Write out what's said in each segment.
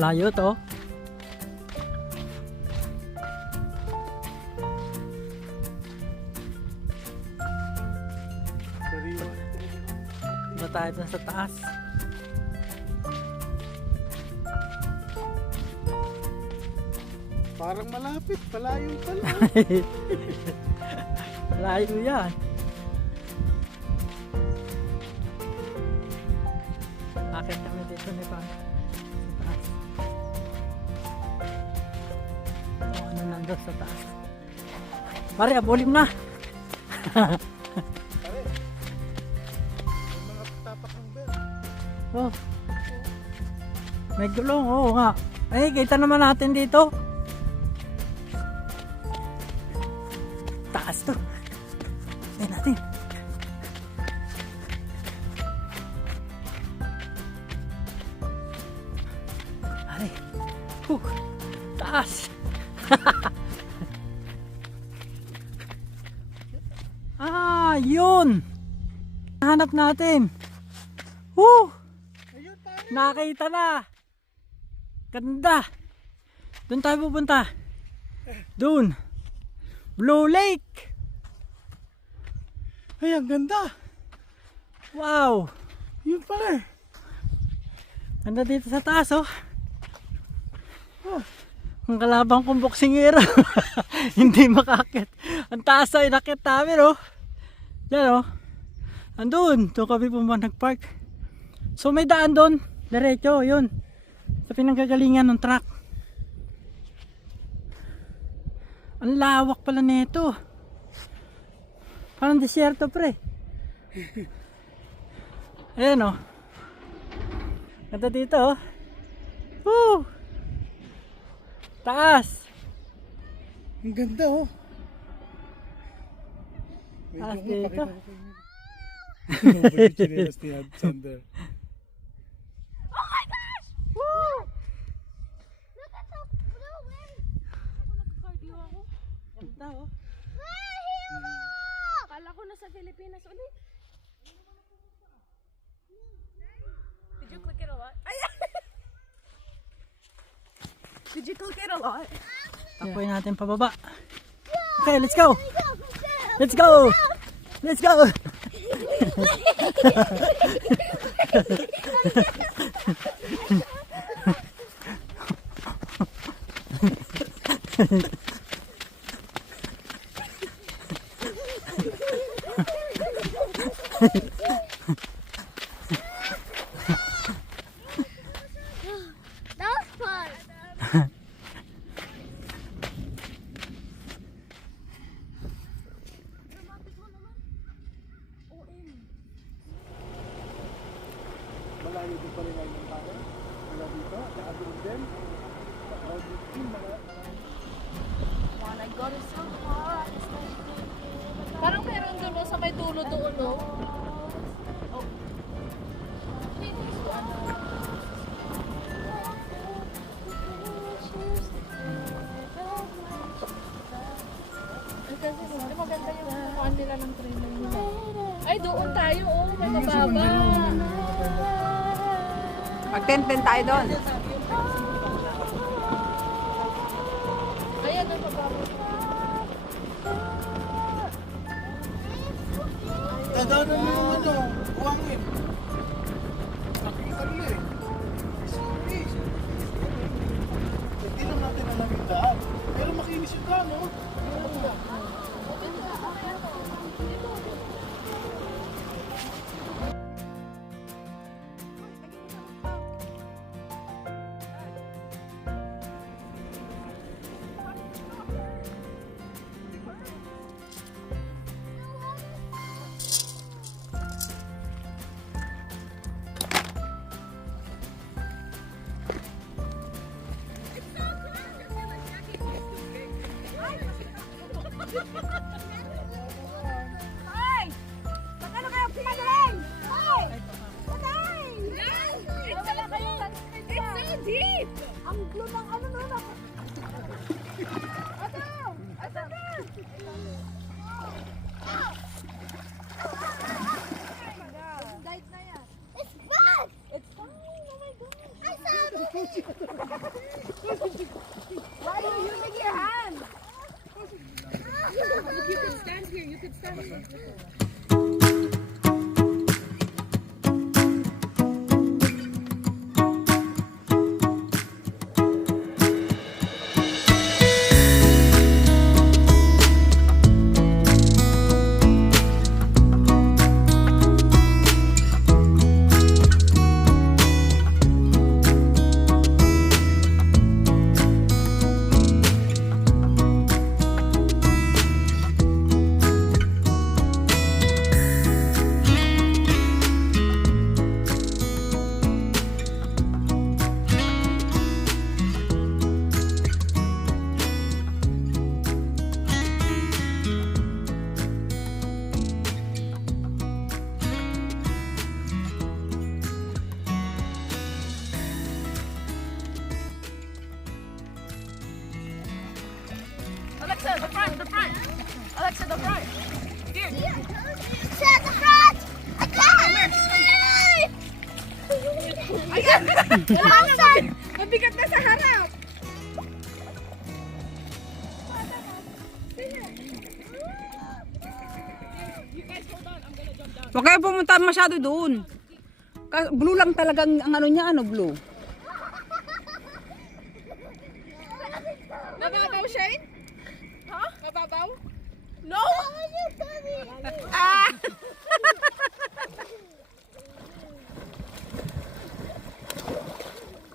Malayo to. Ba tayo dun sa taas? Parang malapit, palayo pala. Malayo yan. Akit kami dito ni Pam. Sa taas. O ano nandun sa taas. Pare, abulim na. Pare, may mga tapak ng bell. Oh. May gulong, oo nga. Eh, kita naman natin dito. Taas to. Tignan natin. Pare. Taas. Yun. Hanap natin. Ayun, pare. Nakita na. Ganda. Doon tayo pupunta. Doon. Blue Lake. Ay, ang ganda. Wow. Yun pala. Ganda dito sa taas, oh. Ang kalabang kong boksingero. Hindi makakit. Ang taas ay nakit namin, oh. Yan, oh. Andun. Doon kami pumunta nag-park. So may daan doon. Diretso, yun. Sa pinanggagalingan ng truck. Ang lawak pala nito. Parang disyerto, pre. Ayan, oh. Ganda dito, oh. Woo! Taas. Ang ganda, oh. Taas Medyo dito. makita ko kayo. Nobody chinelas ni Sander. Oh my gosh! Woo! Look at the blue wave! Nagka-cardio ako. Ganda, oh. Kala ko nasa Pilipinas ulit. Did you click it a lot? Did you click it a lot? Takboy natin pababa. Okay, let's go. Let's go. Let's go. That was fun. Malayo din pala ngayon ng pare. Wala dito, nakabulog din. Oh my God, it's so hot. Parang meron doon no, sa may dulo doon no. Oh. Kasi hindi maganda yung kukuhaan nila ng trailer nila. Ay, doon tayo oh, may mababa. Mag-tent-tent tayo doon. Ayan ang mababa. Dadaanan mo yung ano, buhangin. Nakikita nila eh. Hindi lang natin alam yung daan. Pero makinis yung daan, no? Hoy! Magkano kayo pinagaling? Hoy! Patay! It's so deep! Ang glue ng ano nun ako. Ato! Ato na! Diet na yan. It's bad! It's fine. Oh my God. I saw it! Alexa, the front, the front. Alexa, the front. Here. Sa the front! Ayan! Asan? Mabigat na sa harap. Huwag kayo pumunta masyado doon. Blue lang talagang ang ano niya, ano blue. Mababaw, Shane? Ha? Mababaw? No! Ah!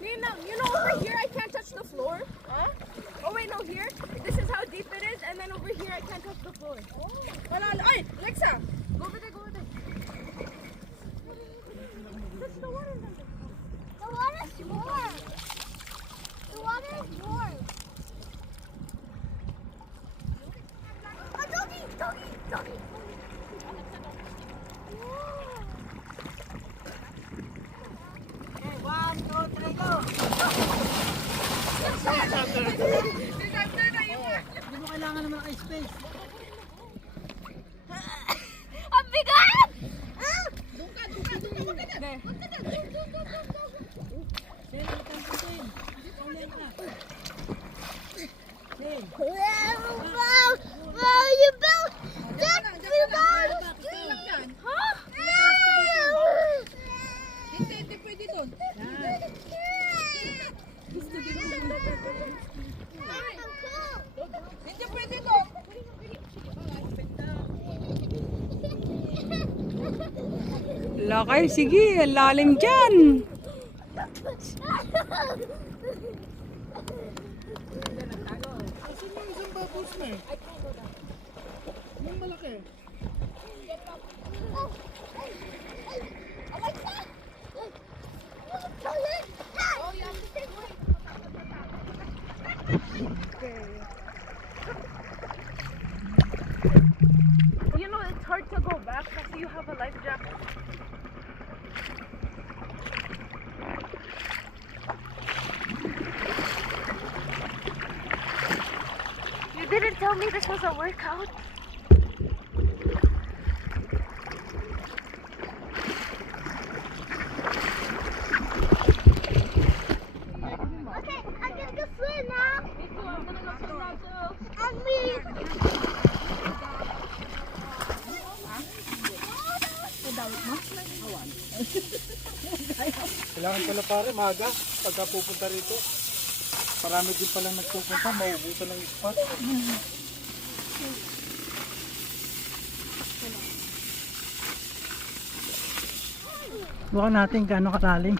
You know over here I can't touch the floor? Huh? Oh wait, no, here? This is how deep it is, and then over here I can't touch the floor. Oh. Ay, Alexa! Go over there, go over there. Touch the water. The water's warm. The water is warm. Oh, doggy, doggy, doggy. Hindi mo kailangan naman ng space. Ang bigat! Wow, you built that Hindi pwede doon. Hindi pwede doon. Lakay, sige, lalim dyan. Asan yung isang bubbles na eh? Yung malaki. You know, it's hard to go back after you have a life jacket. You didn't tell me this was a workout. Okay, I'm gonna go swim now. Me too, I'm gonna go swim now too. And me. Kailangan pala pare, maaga, pagka pupunta rito. Parami din palang nagpupunta, maubusan ng spot. Bukan natin gaano kalalim.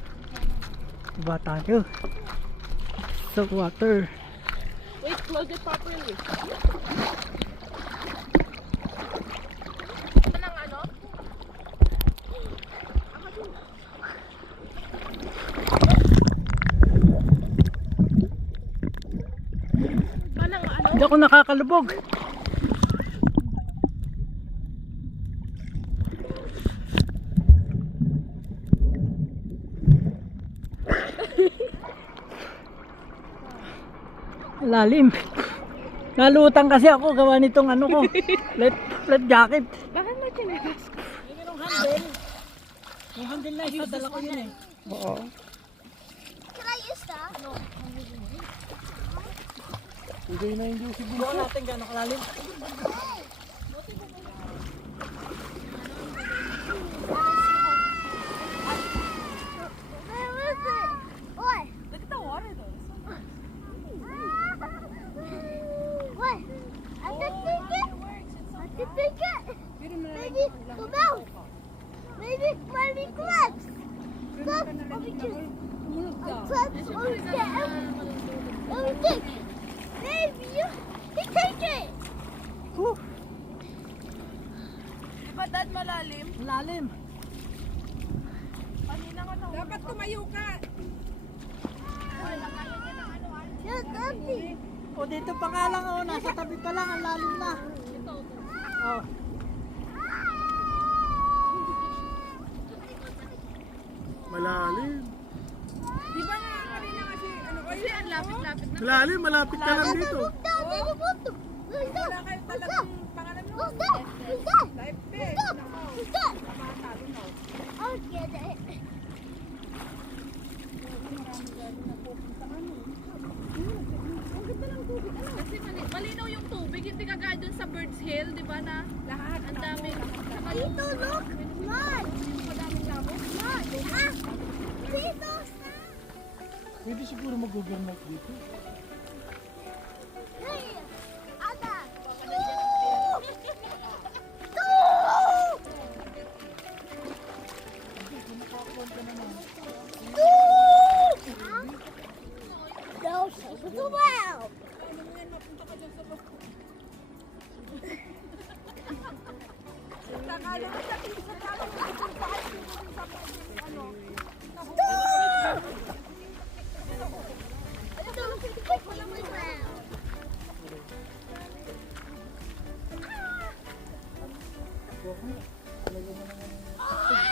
Diba tayo? Sa water. Wait, close it properly. Anong ano? Anong ano? Hindi ako nakakalubog. Lalim. Nalutang kasi ako gawa nitong ano ko. Flat jacket. Bakit may tinigas? Yung handle. Yung handle na isa, dala ko yun eh. Oo. Can I use that? No. Hindi na hindi siguro. Bukan natin gaano kalalim. You think it? Maybe the mouth. Maybe clubs. Clubs over here. Clubs over there. Everything. Maybe you take it. Whew, Diba dad malalim? lalim. Kanina nga na. Dapat tumayo ka. You're dirty. O dito pa nga lang, oh, nasa tabi pa lang, ang lalim na. Oh. Malalim. Di ba nga kanina kasi ano Kasi ang lapit-lapit na. Malalim, malapit ka lang dito. Look down. Look down. Look down. wala kayo talagang pangalan mo. Who's that? Who's that? Life Who's vest. that? Who's that? Nakakatalo na. I'll get it. Kasi malinaw yung tubig, hindi kagaya dun sa Birds Hill, di ba na? Lahat. Ang dami. Saka yung Tito, look. Mud. madaming lamok. Mud. Ah. Tito, stop. Pwede siguro mag-overnight dito. Hey. Ada. No, shake it around. Nakala ko sa tingin sa tao.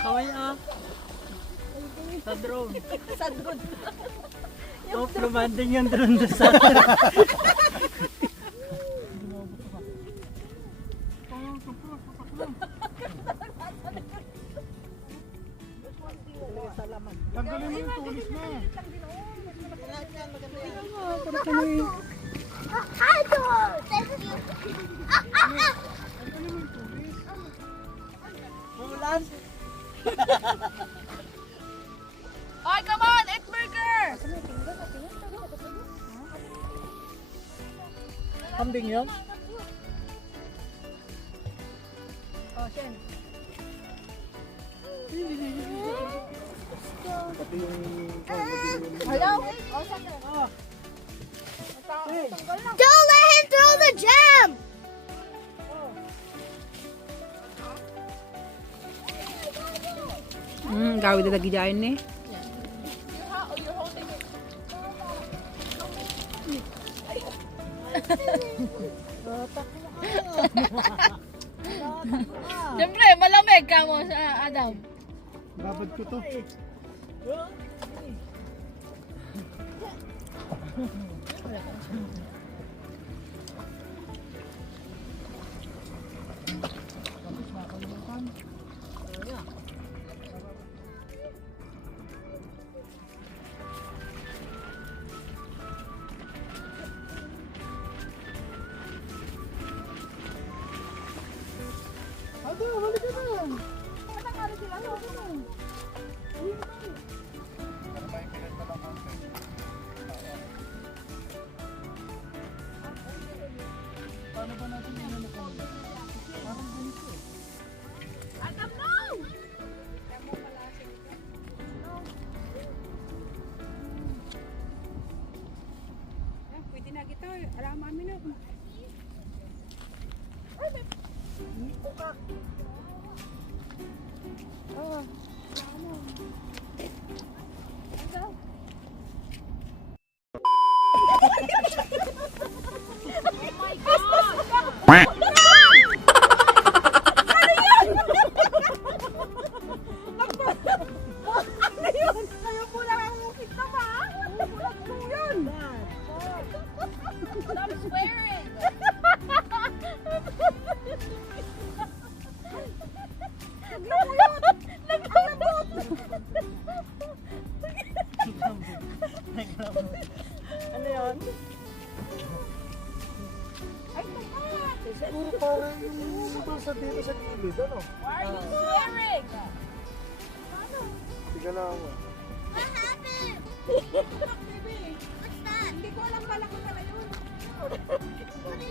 Kaway ah. Sa drone. Sa drone. Oh, lumanding yung drone doon sa Tanggalin mo yung tulis mo. ulan. Ay, come on! Eat burger! Kambing yun? Oh, Shen. Pati yung... Hello? Don't let him throw the jam! Gawin na lagi dyan eh. You're holding it. Siyempre, malamig ka mo sa Adam. Babad ko to. Ado, huli ka na. Paano ba natin yung ano ko? Parang ganito eh. Adam, no! Pwede na kita. Alam namin na. Kayo po lang ang mukit na ba? Yun! Stop swearing! Ano yun? Siguro parang yung ito sa dito sa gilid, ano? Why are you swearing? Tiga lang ako. What happened? Baby, What's that? hindi ko alam pala kung pala yun. What